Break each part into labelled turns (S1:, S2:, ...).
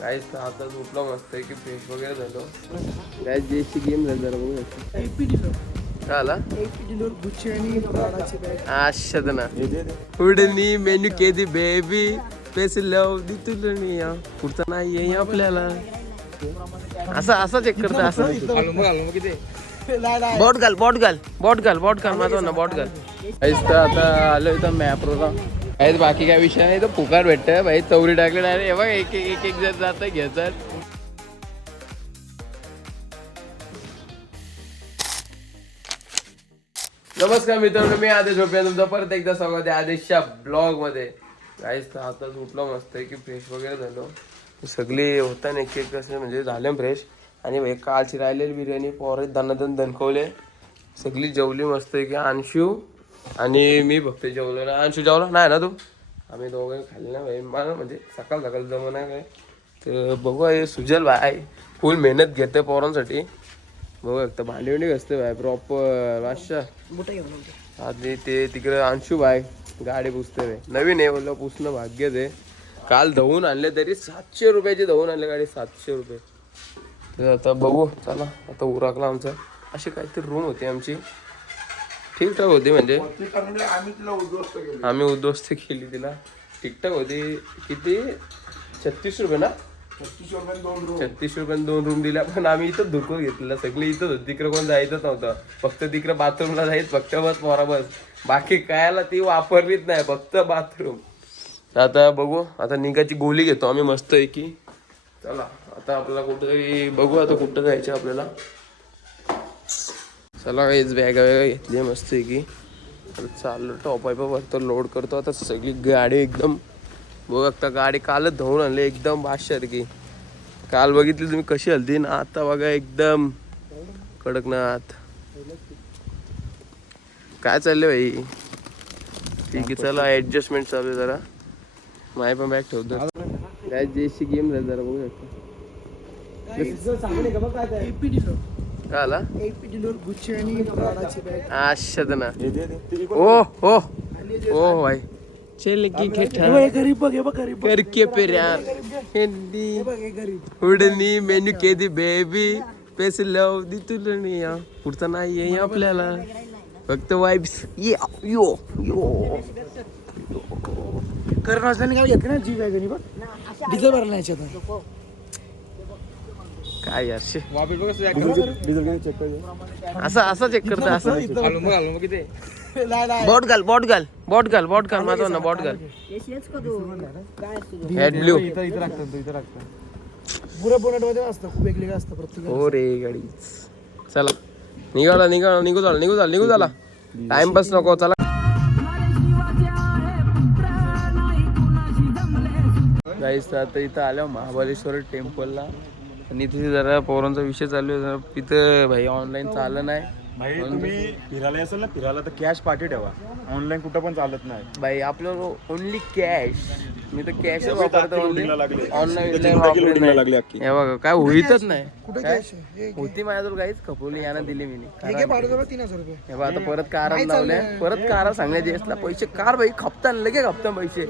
S1: गाईस आता झोपला मस्त आहे की फ्रेश वगैरे झालो. गाईस जेची गेम झाली जरा बघू
S2: एपी डीलर
S1: काय आला?
S2: एपी डीलर गुच्ची आणि प्राडाची बॅग
S1: आशदना उडनी मेन्यू केदी बेबी पैसे लव दी तुलनिया पुढचा नाही आहे आपल्याला. असं असं चेक करतं असं. बॉट घाल बॉट घाल. बॉट घाल बॉट घाल. माझा ना बॉट घाल. काहीच तर आता आलो इथं मॅप्रोला काहीच बाकी काय विषय नाही तर फुकार भेटतं भाई चौरी टाकले डायरेक्ट बघ एक एक एक एक जण जातं घेतात नमस्कार मित्रांनो मी आदेश झोपे तुमचं परत एकदा स्वागत आहे आदेशच्या ब्लॉगमध्ये काहीच तर आता झोपलो मस्त आहे की फ्रेश वगैरे झालो. सगळी होता ना एक एक कसं म्हणजे झाले फ्रेश आणि भाई कालची राहिलेली बिर्याणी पोरे दनादन दणकवले. सगळी जेवली मस्त आहे की अंशू आणि मी फक्त जेवलो ना. अंशू जेवला? नाही ना तू? आम्ही दोघे खाल्ले ना भाई मला म्हणजे सकाळ सकाळ जमं नाही काय तर बघू हे सुजल भाई फुल मेहनत घेते पोरांसाठी. बघू एकदा भांडी बिंडी घसते भाई प्रॉपर
S2: आलो.
S1: आधी ते तिकडे अंशू बाय गाडी पुसते रे नवीन आहे बोललं पुसणं भाग्यच आहे. काल धुवून आणले तरी सातशे रुपयाची धुवून आणले गाडी सातशे रुपये. तर आता बघू चला. आता उराकला आमचा. अशी काहीतरी रूम होती आमची. ठीकठाक होती म्हणजे. आम्ही उद्ध्वस्त केली. तिला. ठीकठाक होती. किती? छत्तीस रुपये ना? छत्तीस रुपयाने दोन रूम दिल्या. पण आम्ही इथं धुकून घेतलेलं. सगळे इथंच होतं. तिकडे कोण जायचंच नव्हतं. फक्त तिकडे बाथरूमला जायच. फक्त बस मोरा बस. बाकी कायला ती वापरलीच नाही. फक्त बाथरूम. आता बघू. आता निघाची गोळी घेतो. आम्ही मस्त आहे की चला. आता आपल्याला कुठेतरी बघू. आता कुठं जायचं आपल्याला. चला काहीच बॅग वगैरे घेतली मस्त आहे की चाललो टॉप आहे वरतो लोड करतो. आता सगळी गाडी एकदम बघ आता गाडी कालच धुवून आणली एकदम बादशासारखी काल बघितली तुम्ही कशी हलती? ना आता बघा एकदम कडकनाथ. काय चाललंय भाई? ठीक आहे चला ऍडजस्टमेंट चालू आहे जरा. माय पण बॅग ठेवतो. काय जेशी गेम झाली जरा बघू शकतो. काय आला
S2: आणि बॅग.
S1: ओ हो. ओ भाई. चल की
S2: बघ, गरीब बघ हे बघ गरीब बघ.
S1: करके प्यार हिंदी.
S2: बघ गरीब.
S1: उडनी मेन्यू केदी बेबी पैसे लव दी तुलनिया पुढचा नाही आहे आपल्याला. फक्त वाईब्स यो यो
S2: करण असल्याने काय घेतलं ना जी वॅगन बघ. डिझेल भरला याच्यात.
S1: काय असं असं चेक करतं असं.
S2: नाही नाही.
S1: बॉट घाल बॉट घाल बॉट घाल बॉट घाल माझा ना बॉट घाल. हेड ब्ल्यू
S2: पुऱ्या बोनटमध्ये असतं खूप वेगवेगळं असतं प्रत्येक
S1: हो रे गाडी. चला. निघाला निघाला निघू झाला निघू झाला निघू झाला. टाइमपास नको चला. गाईस आता इथं आलो महाबळेश्वर टेम्पलला. आणि इथे जरा पोरांचा विषय चालू आहे तिथं भाई ऑनलाईन चाललं नाही.
S3: भाई तुम्ही फिरायला असेल ना फिरायला तर कॅश पाठी ठेवा. ऑनलाईन कुठं पण चालत नाही.
S1: भाई आपलं ओनली कॅश मी तर कॅश वापरतो. ऑनलाईन
S3: लागली. अख्खी.
S1: हे बघा काय होईतच नाही.
S2: कुठे
S1: काय?
S2: कॅश
S1: होती माझ्याजवळ काहीच खपवली यानं दिली मी
S2: हे
S1: हे बघा आता परत कार लावल्या. परत कार सांगण्याचे असला पैसे. कार भाई खपतान लगे खपतान पैसे.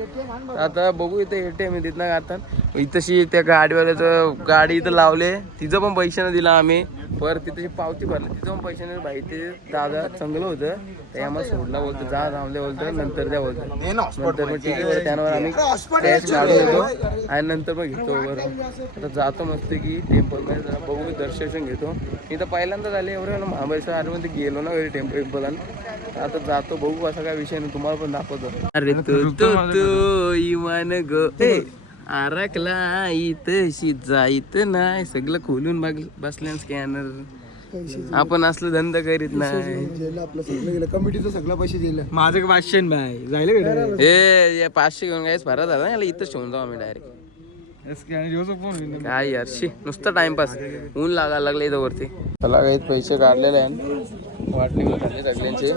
S1: आता बघू इथे एटीएम आहे तिथनं काढतात इथंशी त्या गाडीवाल्याचं गाडी इथं लावले. तिचं पण पैशाने दिला आम्ही. परत तिथं पावती भरली. तिथं पण पैशाने भाई ते दादा चांगलं होतं. ते आम्हाला सोडला बोलतो. जा रामले बोलतो. नंतर द्या बोलतो. नंतर मग ठीक आहे. त्यावर आम्ही कॅश काढून येतो आणि नंतर मग घेतो बरं आता जातो मस्त की टेम्पलमध्ये जरा बघू मी दर्शन घेतो. मी तर पहिल्यांदा झाले एवढं महाबळेश्वर आरमध्ये गेलो ना घरी टेम्पल टेम्पल आता जातो. बघू असा काय विषय नाही. तुम्हाला पण दाखवतो. अरे तू तू तू इमान ग. आरकला इथं जायत नाही. सगळं खोलून बसल्या स्कॅनर आपण असलं धंदा करीत नाही.
S2: गेलं आपलं सगळं गेलं. कमिटीचं सगळं पैसे दिलं
S4: माझं पाचशे बाय. जायला
S1: पाचशे घेऊन काहीच भरा झाला? याला इथंच ठेवून जाऊ आम्ही डायरेक्ट
S4: फोन
S1: काय यार शी नुसतं टाइमपास ऊन लागायला लागले इथं वरती. त्याला काही पैसे काढलेले आहेत. वाटणी खाल्ले सगळ्यांचे.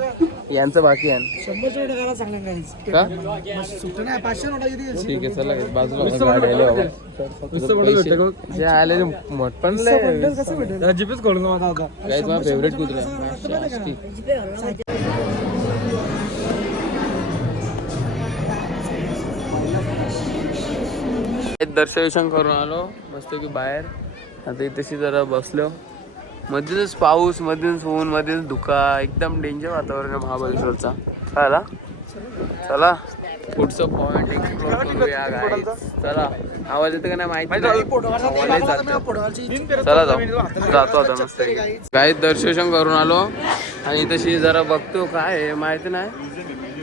S1: यांचं बाकी आहे.
S2: नोटा नाही पाचशे नोटा किती
S1: ठीक आहे चला बाजूला बघा, गाडी आली बाबा. पैसे. जे आले ते मोठ पण
S2: कसं भेटेल?
S4: जीपीच खोलून माझा आता.
S1: काय माझा फेवरेट कुत्रा. दर्शन करून आलो. मस्त की बाहेर. आता इथेशी जरा बसलो. मध्येच पाऊस मध्येच ऊन मध्येच धुका एकदम डेंजर वातावरण आहे महाबळेश्वरचा. चला. चला. पुढचं पॉइंट एक्सप्लोर करूया guys. चला. आवाज येतो का नाही माहिती नाही. आवाज जातो. चला जाऊ. जातो आता मस्त काही दर्शन करून आलो. आणि तशी जरा बघतो काय आहे माहिती नाही.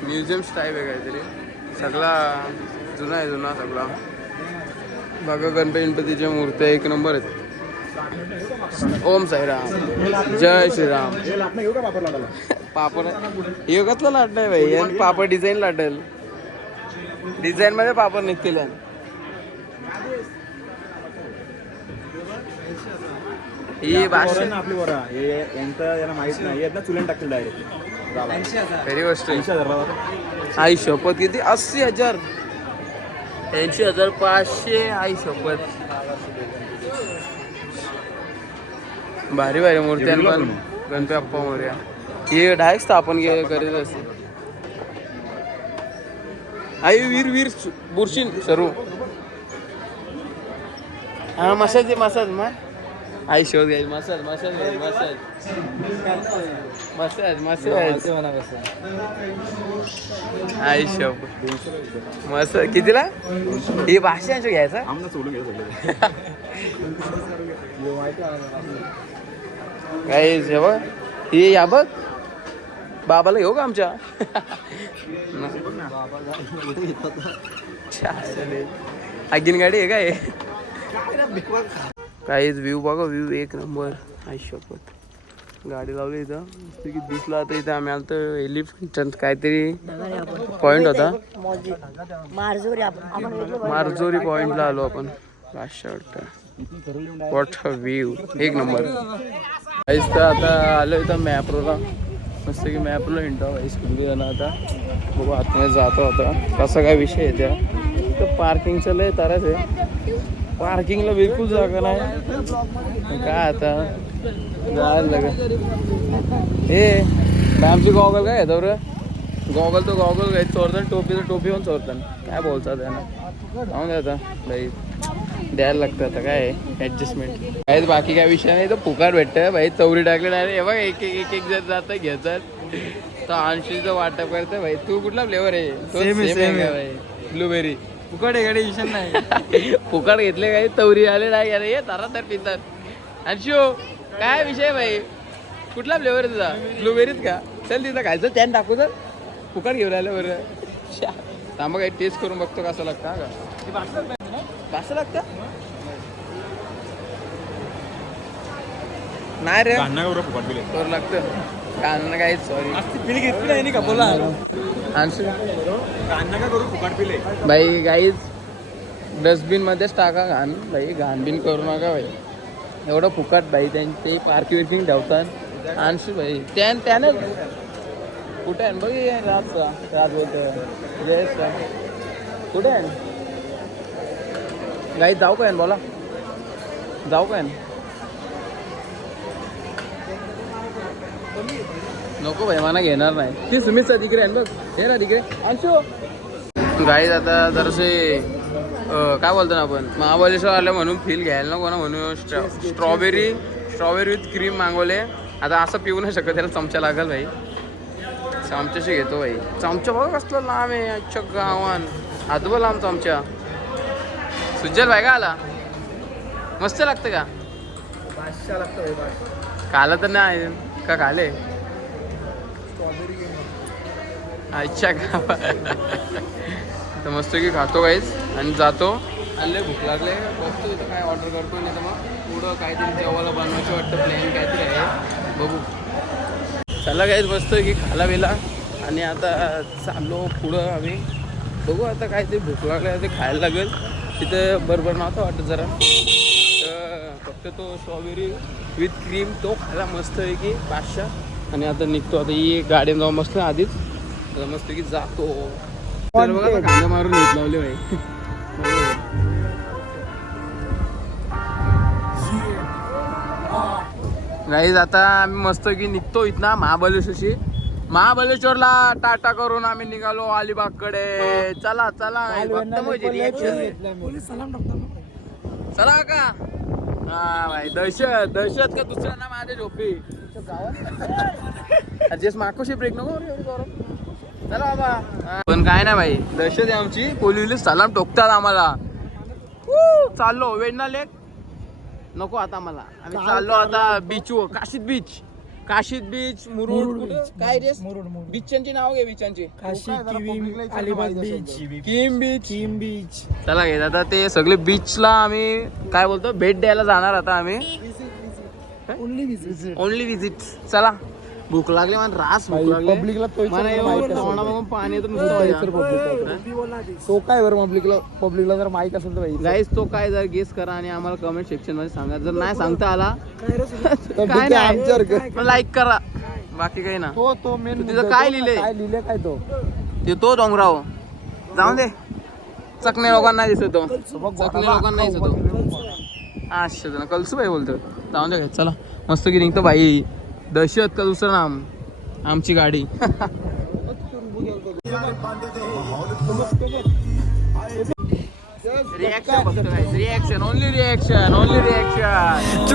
S1: म्युझियम टाईप आहे काहीतरी. सगळा जुना आहे जुना सगळा. बघा गणपती गणपतीच्या मूर्त्या एक नंबर आहेत. ओम साईराम. जय श्रीराम. पापड हे कसलं लाट आहे भाई आणि पापड डिझाईन लाटेल. डिझाईन मध्ये पापड निघतील यान. ही भाषा
S3: आपली बरा हे यांचं याला माहीत नाही. येत ना चुल्यान टाकतील डायरेक्ट
S1: खरी गोष्ट. आई शपथ किती? अस्सी हजार. ऐंशी हजार पाचशे आई शपथ. भारी भारी मूर्त्या पण गणपती बाप्पा मोर्या हे डायरेक्ट स्थापन करीत असते आई वीर वीर बुरशीन सर्व हा मसाज मसाज मा आई शोध घ्यायची मसाज मसाज घ्यायची मसाज. Massage massage. आई शपथ मस्त. कितीला? ही भाषा घ्यायचा?
S3: आमना सोडून घ्या सगळं
S1: काय हे बघ. हे या बघ. बाबाला घेऊ का आमच्या? आगीन गाडी आहे काय काहीच व्ह्यू बघा व्ह्यू एक नंबर आई गाडी लावली इथं. की दिसला आता इथं. आम्ही आलो तर एलिफंट काहीतरी पॉईंट होता.
S5: मारजोरी
S1: पॉईंटला आलो आपण. लास्टच्या वाटतं. व्हॉट अ व्ह्यू एक नंबर काहीच तर आता आलो इथं मॅप्रोला मस्त की मॅप्रोला हिंडतो काहीच कुठली जण आता बघू आतमध्ये जातो आता कसा काय विषय आहे त्या तर पार्किंगचं लय तरच आहे पार्किंगला बिलकुल जागा नाही काय आता जायला लागेल हे मॅमची गॉगल काय येतो बरं गॉगल तो गॉगल काय चोरताना टोपी तर टोपी पण चोरताना काय बोलतात त्यांना जाऊन द्या आता भाई द्यायला लागतं आता काय ॲडजस्टमेंट काहीच बाकी काय विषय नाही तो फुकार भेटतं भाई चौरी टाकले नाही हे बघ एक एक एक एक जण जातं घेतात. तो ऐंशीचं वाटप करतं भाई तू कुठला फ्लेवर आहे? तो
S4: Same आहे,
S1: same आहे.
S4: same
S1: का भाई ब्लूबेरी
S4: फुकट विषय नाही.
S1: फुकाट घेतले काही तवरी आले नाही. अरे ये तारा तर पितात. अंशू काय विषय भाई कुठला फ्लेवर आहे तुझा? ब्लूबेरीत का? चल तिथं खायचं. त्यान टाकू तर. फुकाट घेऊन आलं बरं. थांबा काही टेस्ट करून बघतो कसं लागतं का? कसं लागतं? नाही रे.
S3: बरं
S1: लागतं. कान काही सॉरी
S4: पिली घेतली नाही का? बोला.
S1: भाई गाईज डस्टबिन मध्येच टाका घाण भाई घाण बिन करू नका भाई एवढं फुकट भाई त्यांचे पार्किंग विर्किंग ठेवतात आणशी भाई त्या त्याने कुठे आहे? बघ हे राज बोलतोय. जयेश का कुठे आहे? गाई जाऊ काय बोला जाऊ काय नको भाई मला घेणार नाही ती सुमितचा तिकडे आहे बघ हे ना तिकडे आणशो गाईज आता जरासे काय बोलतो ना आपण? महाबळेश्वर आलं म्हणून फील घ्यायला नको ना म्हणून straw strawberry strawberry with cream मागवले. आता असं पिऊ नाही शकत त्याला चमचा लागल भाई. चमच्याशी घेतो भाई. चमचा बघा कसलं लांब आहे अच्छा गावान. आजोबा लांब चमचा. सुज्जल भाई का आला? मस्त लागतं का? खाला तर नाही का खाले? अच्छा का? तर मस्त की खातो काहीच आणि जातो. आले भूक लागले. बघतो इथं काय ऑर्डर करतो नाही तर मग पुढं काहीतरी जेवायला बनवायचं वाटतं प्लॅन काहीतरी आहे. बघू. चला काहीच मस्त की खाला बिला. आणि आता चाललो पुढं आम्ही. बघू आता काहीतरी भूक लागले ते खायला लागेल. तिथं बरोबर नव्हतं वाटत जरा. तर फक्त तो स्ट्रॉबेरी विथ क्रीम तो खायला मस्त आहे की पाचशा आणि आता निघतो आता ही गाडी जाऊन मस्त आधीच. आता मस्त की जातो. तर बघा कांदा मारून येत लावले भाई गाईज आता आम्ही मस्त की निघतो इथना महाबलेश्वरशी महाबळेश्वरला टाटा करून आम्ही निघालो अलिबागकडे. चला चला. फक्त म्हणजे चला का? हा भाई दहशत दहशत का दुसरा नाम आधे झोपी अजेस माकोशी ब्रेक नको. चला बाबा. पण काय नाही भाई दहशत आहे आमची. पोलीस सलाम टोकतात आम्हाला. चाललो. वेण्णा लेक. नको आता मला आम्ही चाललो आता beach Kashid beach Kashid beach Murud
S2: Murud
S1: कुठं?
S2: beach.
S1: काय रे?
S2: मुरुड मुरुड
S1: बीचची नाव घे बीचांची.
S2: Kashi Alibag beach.
S1: Kihim beach.
S2: Kihim beach.
S1: चला घेत आता ते सगळे बीचला आम्ही काय बोलतो भेट द्यायला जाणार आता आम्ही.
S2: ओनली विजिट
S1: ओनली विजिट चला. भूक लागली मला रास भूक लागली.
S2: पब्लिकला तो
S1: मला एवढं पाणी येतं
S2: तो काय बरं पब्लिकला पब्लिकला जर माहीत असेल तर
S1: गाईस तो काय जर गेस करा आणि आम्हाला कमेंट सेक्शनमध्ये सांगा. जर नाही सांगता आला
S2: काय
S1: नाही. लाईक करा. बाकी काही ना
S2: तो तो मेन
S1: तिथं काय लिहिलंय?
S2: काय लिहिले काय तो?
S1: ते तो डोंगराव. जाऊन दे. चकणे लोकांना दिसत तो. चकणे लोकांना दिसत तो. ना कलसू भाई बोलतो जाऊन दे चला. मस्त की निघतो भाई दहशत का दुसरं नाम? आमची गाडी. Reaction reaction only reaction only reaction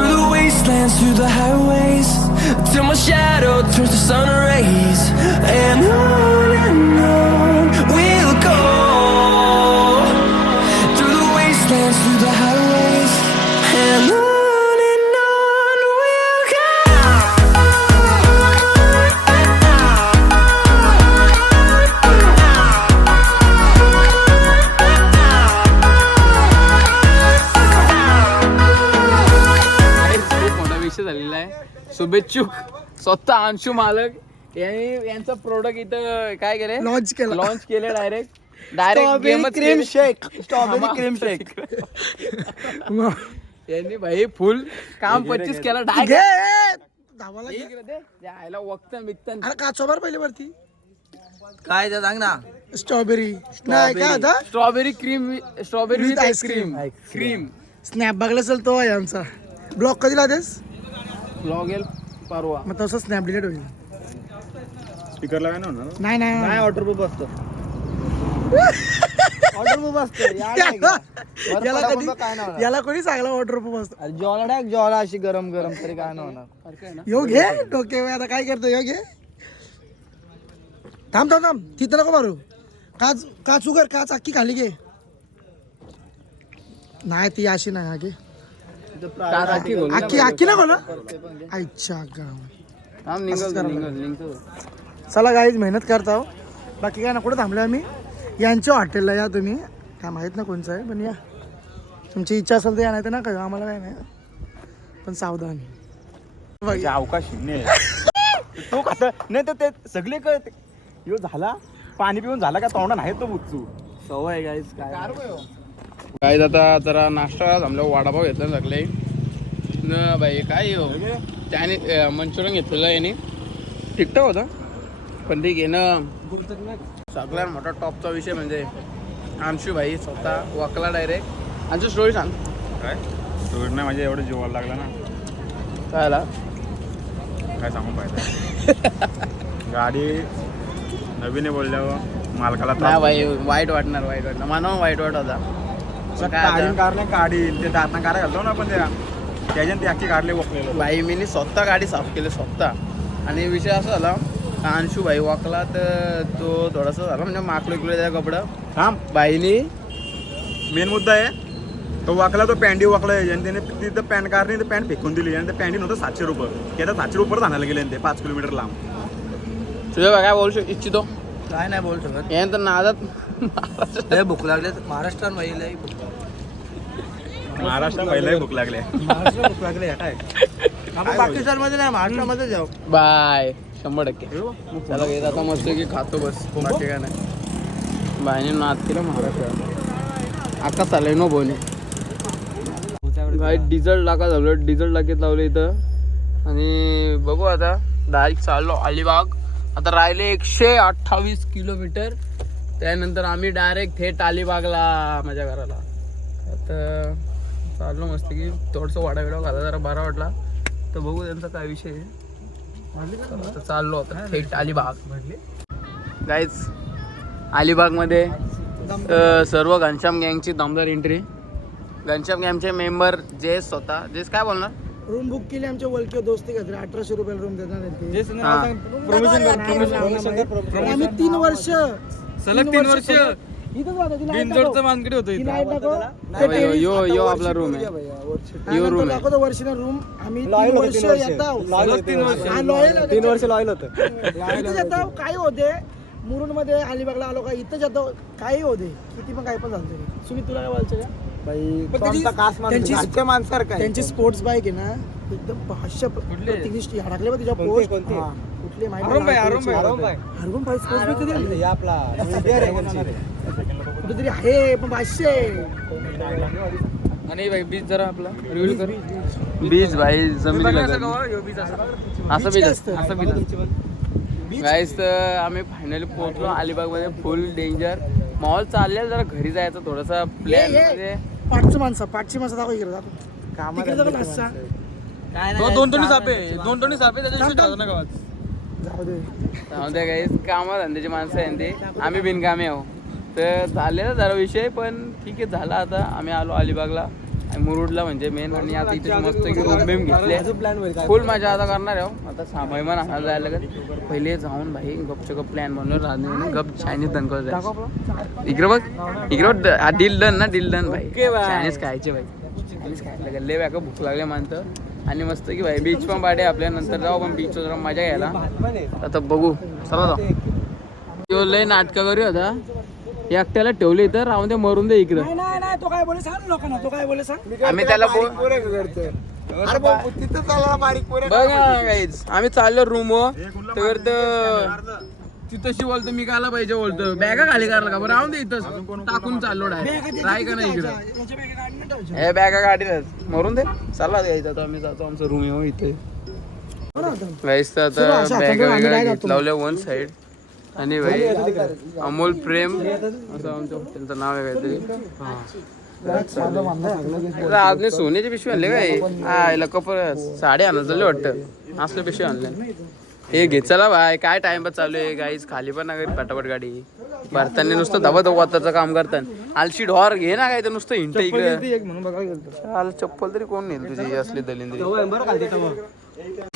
S1: शुभेच्छुक. स्वतः अंशू मालक. यांनी यांचं प्रोडक्ट इथं काय केले.
S2: लॉन्च केला
S1: लॉन्च केले direct direct
S2: cream shake strawberry cream shake
S1: यांनी भाई फुल काम पच्चीस केला. डायरेक्ट
S2: धावाला घे.
S1: यायला वक्तन बिकतन.
S2: अरे काचोबार पहिले वरती.
S1: काय ते सांग ना.
S2: स्ट्रॉबेरी नाही काय आता?
S1: Strawberry cream strawberry with ice cream. Cream
S2: snap बघला असेल तो आहे आमचा. ब्लॉक कधी लादेस
S1: लॉगेल परवा
S2: मग तसं स्नॅप डिलीट होईल.
S3: स्पीकरला काय नाही होणार?
S2: नाही नाही.
S4: ऑर्डर बुक असतो. ऑर्डर बुक असतो.
S2: याला कधी याला कोणी चांगला ऑर्डर रूप असतो.
S4: ज्वाला डाक ज्वाला अशी गरम गरम तरी काय नाही होणार.
S2: यो घे डोके वे आता काय करतो यो घे. थांब थांब थांब. तिथं नको मारू. काच काच उगर काच अख्खी खाली घे. नाही ती अशी नाही हा घे. ना चला गाईज मेहनत करता हो बाकी काय ना कुठं थांबलो आम्ही? यांच्या हॉटेलला या तुम्ही. काय माहीत ना कोणचं आहे पण या. तुमची इच्छा असेल तर या नाही तर नका येऊ, आम्हाला काय नाही. पण सावधान.
S3: अवकाश नाही तो खाता नाही तर ते सगळे कळते. यो झाला. पाणी पिऊन झाला का तोंडा नाही तो बुच्चू.
S4: सवय गाईस काय
S1: काय आता जरा नाश्ता थांबलो वडापाव घेतला सगळे. न बाई काय हो? त्याने मंचुरियन घेतलेलं याने. ठीकठाक होतं पण ते घेणं. सगळ्यात मोठा टॉपचा विषय म्हणजे आमशू भाई स्वतः वकला डायरेक्ट आमची स्टोरी सांग.
S3: काय? तो नाही माझ्या एवढं जीवाला लागला ना.
S1: काय आला
S3: काय सांगू पाहिजे गाडी नवीन बोलल्यावर मालकाला
S1: नाही भाई वाईट वाटणार वाईट वाटणार. मला पण वाईट वाटत होता.
S3: काढीन काढीन ते दातना काढा घालतो ना आपण त्या त्याच्याने ते अख्खी काढले वकलेलं
S1: भाई मी स्वतः गाडी साफ केली स्वतः. आणि विषय असा झाला का अंशू भाई वाकला तर तो थोडासा झाला म्हणजे माकलो इकडे त्या कपडं.
S3: थांब.
S1: बाईनी
S3: मेन मुद्दा आहे तो वाकला तो पॅन्टी वाकला आणि त्याने तिथं पॅन्ट कारने ते पॅन्ट फेकून दिली. आणि ते पॅन्टी नव्हतं सातशे रुपये. ते आता सातशे रुपये आणायला गेले ते पाच किलोमीटर लांब.
S1: तुझ्या काय बोलू शक इच्छितो.
S4: काय नाही बोलू शकत.
S1: यानंतर नादात
S4: भूक लागले. महाराष्ट्रात बाई लय भूक
S3: महाराष्ट्रात पहिलाही भूक लागले
S4: महाराष्ट्रात भूक लागले काय? आपण पाकिस्तानमध्ये नाही महाराष्ट्रामध्ये जाऊ.
S1: बाय. शंभर टक्के. चला घेत आता मस्त की खातो बस. बाकी काय नाही. बाईने नाद केलं महाराष्ट्रात आकाश आलंय नो बोने. भाई डिझेल टाका झालं डिझेल टाकीत लावलं इथं. आणि बघू आता डायरेक्ट चाललो अलिबाग. आता राहिले एकशे अठ्ठावीस किलोमीटर. त्यानंतर आम्ही डायरेक्ट थेट अलिबागला माझ्या घराला. आता चाललो मस्त की थोडंसं वाडा विडा घाला जरा बरा वाटला. तर बघू त्यांचा काय विषय आहे. आता चाललो होतो थेट अलिबाग. गाईज अलिबागमध्ये अ, सर्व घनश्याम गँगची दमदार एंट्री घनश्याम गँगचे मेंबर जे स्वतः जे काय बोलणार?
S2: रूम बुक केली आमच्या वलके दोस्ती खात्री. अठराशे रुपयाला रूम देणार.
S1: हा.
S2: आम्ही तीन वर्ष
S4: सलग तीन वर्ष.
S2: इथंच राहतो, तिला
S4: बिनजोडचं मानकडे होतो
S2: ती
S4: इथं.
S2: light दाखव.
S1: यो यो यो आपला रूम आहे.
S2: हा,
S1: यो
S2: नंतर
S1: रूम आहे.
S2: दाखवतो वर्षीना रूम आम्ही तीन वर्ष येताव.
S4: सलग तीन वर्ष.
S2: हा, loyal होते. इथंच येताव. काही होते. मुरुडमध्ये अलिबागला आलो का इथंच येतो. काही होते. किती पण काही पण झालं तरी. सुमित तुला काय बोलायचं का? पण त्याची- त्यांची त्यांची स्पोर्ट्स बाईक आहे ना एकदम भाष्य तिने बघ तिच्या पोस्ट कुठली माहिती
S4: अरुण भाई,
S2: नाही.
S4: अरुण भाई, अरुण भाई.
S2: अरुण भाई स्पोर्ट्स बाईक कधी आली? कुठेतरी आहे पण.
S4: आणि भाई बीच जरा आपला. रिव्ह्यू कर.
S1: बीच भाई जमिनी
S4: बघण्यासारखं
S1: लगत
S4: ह्यो बीच असा.
S1: बीच असतं? असं बीच गाईस तर आम्ही फायनली पोहोचलो अलिबागमध्ये फुल डेंजर मॉल चाललेला जरा घरी जायचं थोडासा प्लॅन
S2: ये, ये.
S1: मध्ये.
S2: पाठची माणसं पाठची माणसं दाखव इकडे दाखव. तिकडे दाखव
S4: दोन टोनी सापे दोन टोनी सापे त्याच्या दिवशी
S2: जाऊ दे.
S1: काही कामं धंद्याची माणसं आहे ते. आम्ही बिनकामे आहो. तर चाललेला जरा विषय पण ठीक आहे झाला आता. आम्ही आलो अलिबागला. आणि मुरुडला म्हणजे मेन आणि आता इथे मस्त की रूम बिम घेतले. फुल मजा आता करणार आहे आता सामायमान आणायला जायला लागत पहिले जाऊन भाई गपचे गप प्लॅन बनवून राहणे गप चायनीज डन करत इकडे बघ. इकडे हा डील डन ना डील डन भाई. चायनीज खायचे भाई. चायनीज खायला गल्ले बॅक भूक लागले मानतं आणि मस्त की भाई बीच पण पाडे आपल्या नंतर. जाऊ पण बीचवर जरा मजा घ्यायला. आता बघू. चला जाऊ. त्यो लय नाटक करू होता एकट्याला ठेवले इथं राहून दे मरून दे इकडं.
S2: नाही नाही नाही तो काय बोले सांग ना लोकांना तो काय बोले सांग.
S1: आम्ही त्याला बोल बघ ना काहीच आम्ही चाललो रूम तर त- तिथंशी बोलतो मी काला पाहिजे बोलतो. बॅगा खाली करायला का बरं? राहून दे इथं. टाकून चाललो डायरेक्ट राय का नाही इकडं? हे बॅगा गाडीलाच मरून दे. चला द्यायचं आता आम्ही जातो. आमचं रूम येऊ इथे.
S2: हो आता?
S1: गाईस आता बॅगा वगैरे घेत लावल्या वन साइड आणि भाई अमोल प्रेम. असं आमच्या हॉटेलचं नाव आहे काहीतरी. आज सोन्याची पिशवी आणले काय? हा याला कपर साडे आणत झाले वाटतं. असलं पिशवी आणलं. हे घे चला भाई. काय टाइमपास चालू आहे? गाईस खाली पण ना पटापट गाडी. भरताना नुसतं धबा धबा वाताचं काम करतात आलशी ढॉर घे ना काय तर नुसतं हिंट इकडे. चाल चप्पल तरी कोण नेल तुझी असली दलिंद्री?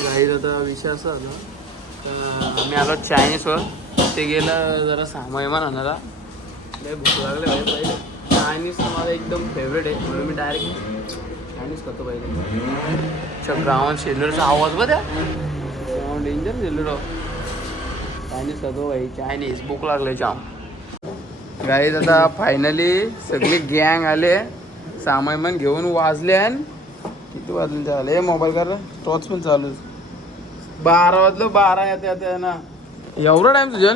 S1: काही आता विषय असा तर आम्ही आलो चायनीजवर ते गेलं जरा सामायमान आणायला. लय भूक लागले पहिले. चायनीज तर माझा एकदम फेवरेट आहे. म्हणून मी डायरेक्ट चायनीज खातो पहिले. अच्छा गावात शेल्लरचा आवाज बघा डेंजर शेल्लर चायनीज खातो भाई चायनीज भूक लागले जाम. गाईज आता फायनली सगळे गँग आले. सामायमान घेऊन वाजले किती वाजले झाले? मोबाईल कर. टॉर्च पण चालू बारा वाजलं बारा येते येते ना. एवढा टाइम तुझ्या?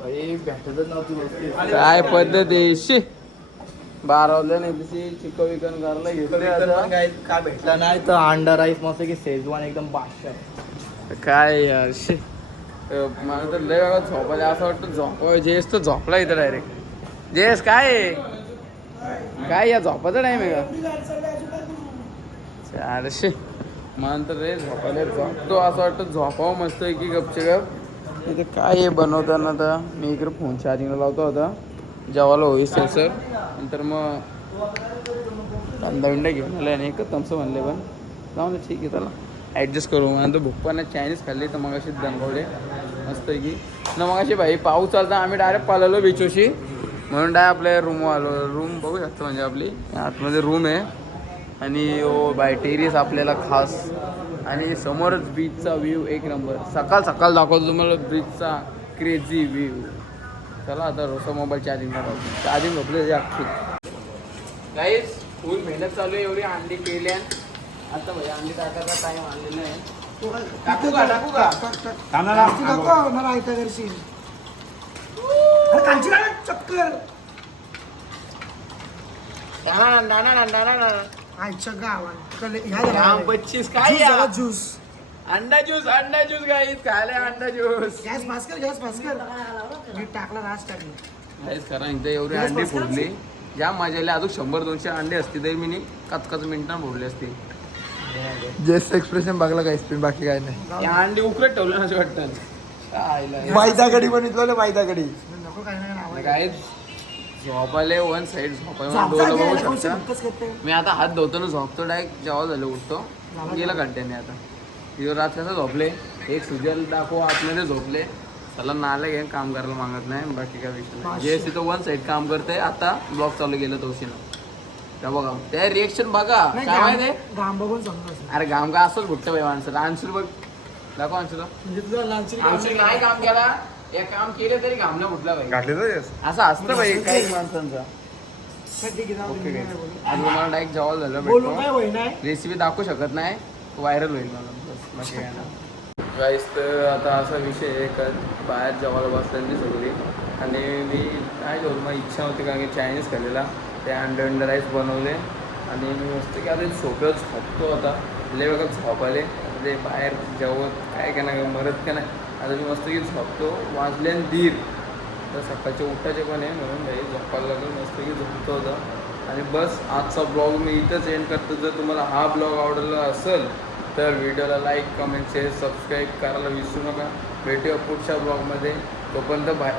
S1: भाई भेटतच नव्हती काय पद्धत? आहे शी. बारा वाजल्या नाही चिकन विकन करायला घेतले.
S4: काय भेटला नाही. तर अंडा राईस मस्त की शेजवान एकदम बादशाह.
S1: काय यार शी. मला तर लय वेळा झोपायला असं वाटतं झोपावं जेस तर झोपला इथं डायरेक्ट जेस काय? आहे? काय या झोपाचा टाइम आहे का? चारशे मला तर रे झोपायला झोपतो असं वाटतं. झोपावं मस्त आहे की गपचे गप इथे काय आहे बनवताना आता? मी इकडे फोन चार्जिंगला लावतो आता. जेवायला होईस सर नंतर मग कांदा बिंडा घेऊन आले आणि एकच तमसं म्हणले पण. जाऊ दे ठीक आहे त्याला ॲडजस्ट करू. म्हणून भूक पण चायनीज खाल्ली तर मग अशी दंगवले मस्त आहे की ना मग अशी भाई पाऊस चालता आम्ही डायरेक्ट पालवलो बिचोशी. म्हणून डाय आपल्या रूम आलो. रूम बघू शकतो म्हणजे आपली. आतमध्ये रूम आहे. आणि ओ बाय टेरिस आपल्याला खास. आणि समोरच बीचचा व्ह्यू एक नंबर सकाळ सकाळ दाखवतो तुम्हाला बीचचा क्रेझी व्ह्यू चला आता रोसा मोबाईल चार्जिंग करा चार्जिंग झोपले अख्खी. काहीच फुल मेहनत चालू आहे एवढी अंडी केली आता भाई अंडी टाकायचा टाइम आलेला आहे टाकू का टाकू का?
S2: ती दाखव, मला ऐका करशील अरे कालची काय चक्कर.
S1: डाना डाना डाना डाना
S2: आजच्या गावात. कले- ह्या झाल्या.
S1: राम पच्चीस काय
S2: ज्यूस
S1: या?
S2: झाला, ज्यूस.
S1: अंडा ज्यूस अंडा ज्यूस गाईस खायला अंडा ज्यूस?
S2: गॅस पास कर गॅस पास कर. मी टाकला रास टाकली.
S1: गाईस खरं इथं एवढी अंडी फोडली. ज्या मजा आली अजून शंभर दोनशे अंडे असते तरी मी कचकच मिनिटां फोडली असती
S2: जेस्ट एक्सप्रेशन बघला काय स्पिन बाकी काय नाही.
S1: अंडी उकळत ठेवलं ना असं वाटतं. खायला.
S2: मैदा कडी बनितलं ना मैदा कडी
S1: काय झोपाले वन साईड झोपाय डोलं बघू शकता. मी आता हात धुतो ना झोपतो डायरेक्ट जेव्हा झालं उठतो. गेलं कंटेने आता. तिथं रात कसं झोपले. एक सुजल दाखव आतमध्ये झोपले. चला नाला घेऊन काम करायला मागत नाही बाकी काय विषय नाही. जे तिथं वन साईड काम करते आता ब्लॉक चालू केलं तोशीनं. त्या बघा त्या रिएक्शन बघा. काय माहिती?
S2: घाम बघून समजा
S1: अरे घाम का असंच बाई माणसं. अंशुर बघ. दाखव अंशुर
S2: म्हणजे तुझा
S1: अंशुर नाही काम केला. एक काम केलं तरी घाम नाही फुटला बाई.
S3: घातले तर
S1: असं. असतं बाई काही माणसांचं.
S2: ठीक आहे जाऊ
S1: ओके
S2: दे,
S1: guys.
S2: नाही बोलू.
S1: आज तुम्हाला डायरेक्ट जेवायला झालं
S2: बोलू
S1: भेटतो रेसिपी दाखवू शकत नाही. व्हायरल होईल मला. गाईस तर आता असा विषय आहे का? बाहेर जेवायला बसल्याने सगळी. आणि मी काय करू? मग इच्छा होती कारण की चायनीज खाल्लेला? ते अंडे अंडे राईस बनवले. आणि मी मस्त की आता झोपेच झोपतो आता. लय वेगळं झोपाले म्हणजे बाहेर जेवत काय का नाही मरत का नाही. आता मी मस्त की झोपतो वाजले आणि दीड. तर सकाळचे उठायचे पण आहे म्हणून भाई झोपायला लागेल मस्त की झोपतो होता आणि बस आजचा ब्लॉग मी इथंच एंड करतो. जर तुम्हाला हा ब्लॉग आवडला असेल तर व्हिडिओला लाईक कमेंट शेअर सबस्क्राईब करायला विसरू नका. भेटूया पुढच्या ब्लॉगमध्ये. तोपर्यंत बाय